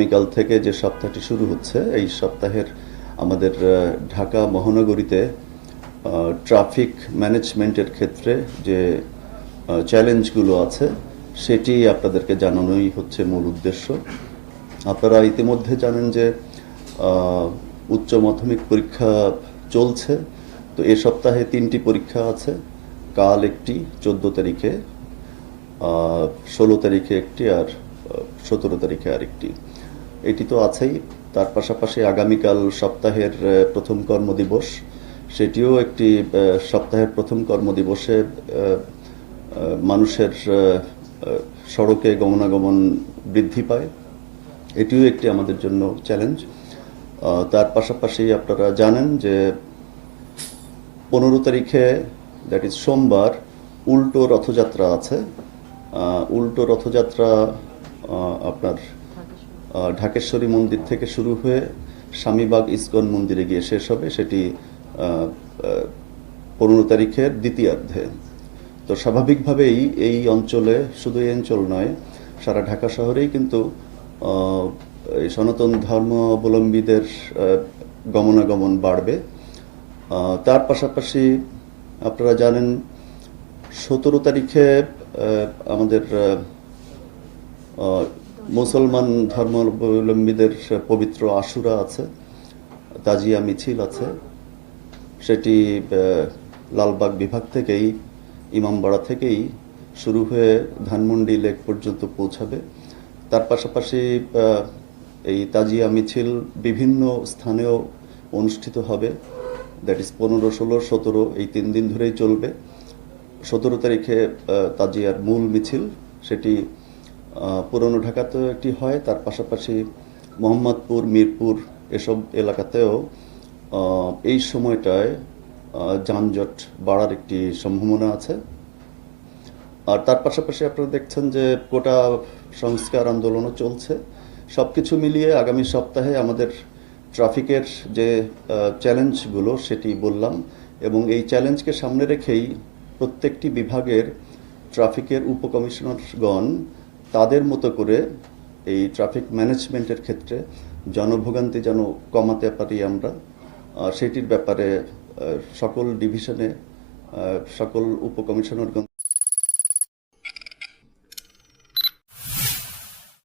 আগামীকাল থেকে যে সপ্তাহটি শুরু হচ্ছে, এই সপ্তাহের আমাদের ঢাকা মহানগরীতে ট্রাফিক ম্যানেজমেন্টের ক্ষেত্রে যে চ্যালেঞ্জগুলো আছে, সেটি আপনাদেরকে জানানোই হচ্ছে মূল উদ্দেশ্য। আপনারা ইতিমধ্যে জানেন যে উচ্চ মাধ্যমিক পরীক্ষা চলছে। তো এ সপ্তাহে তিনটি পরীক্ষা আছে। কাল একটি, চোদ্দ তারিখে ষোলো তারিখে একটি আর সতেরো তারিখে আরেকটি। এটি তো আছেই। তার পাশাপাশি আগামীকাল সপ্তাহের প্রথম কর্মদিবস। সেটিও একটি সপ্তাহের প্রথম কর্মদিবসে মানুষের সড়কে গমনাগমন বৃদ্ধি পায়। এটিও একটি আমাদের জন্য চ্যালেঞ্জ। তার পাশাপাশি আপনারা জানেন যে পনেরো তারিখে, দ্যাট ইজ সোমবার, উল্টো রথযাত্রা আছে। উল্টো রথযাত্রা আপনার ঢাকেশ্বরী মন্দির থেকে শুরু হয়ে স্বামীবাগ ইস্কন মন্দিরে গিয়ে শেষ হবে, সেটি পনেরো তারিখের দ্বিতীয়ার্ধে। তো স্বাভাবিকভাবেই এই অঞ্চলে শুধু এই অঞ্চল নয়, সারা ঢাকা শহরেই কিন্তু সনাতন ধর্ম অবলম্বীদের গমনাগমন বাড়বে। তার পাশাপাশি আপনারা জানেন, সতেরো তারিখে আমাদের মুসলমান ধর্মাবলম্বীদের পবিত্র আশুরা আছে, তাজিয়া মিছিল আছে। সেটি লালবাগ বিভাগ থেকেই, ইমামবাড়া থেকেই শুরু হয়ে ধানমন্ডি লেক পর্যন্ত পৌঁছাবে। তার পাশাপাশি এই তাজিয়া মিছিল বিভিন্ন স্থানেও অনুষ্ঠিত হবে। দ্যাট ইজ পনেরো, ষোলো, সতেরো, এই তিন দিন ধরেই চলবে। সতেরো তারিখে তাজিয়ার মূল মিছিল, সেটি পুরনো ঢাকাতেও একটি হয়, তার পাশাপাশি মোহাম্মদপুর, মিরপুর এসব এলাকাতেও এই সময়টায় যানজট বাড়ার একটি সম্ভাবনা আছে। আর তার পাশাপাশি আপনারা দেখছেন যে কোটা সংস্কার আন্দোলনও চলছে। সবকিছু মিলিয়ে আগামী সপ্তাহে আমাদের ট্রাফিকের যে চ্যালেঞ্জগুলো সেটি বললাম এবং এই চ্যালেঞ্জকে সামনে রেখেই প্রত্যেকটি বিভাগের ট্রাফিকের উপকমিশনারগণ তাদের মতো করে এই ট্রাফিক ম্যানেজমেন্টের ক্ষেত্রে জনভোগান্তি যেন কমাতে পারি আমরা সেটির ব্যাপারে সকল ডিভিশনে সকল উপকমিশনারগণ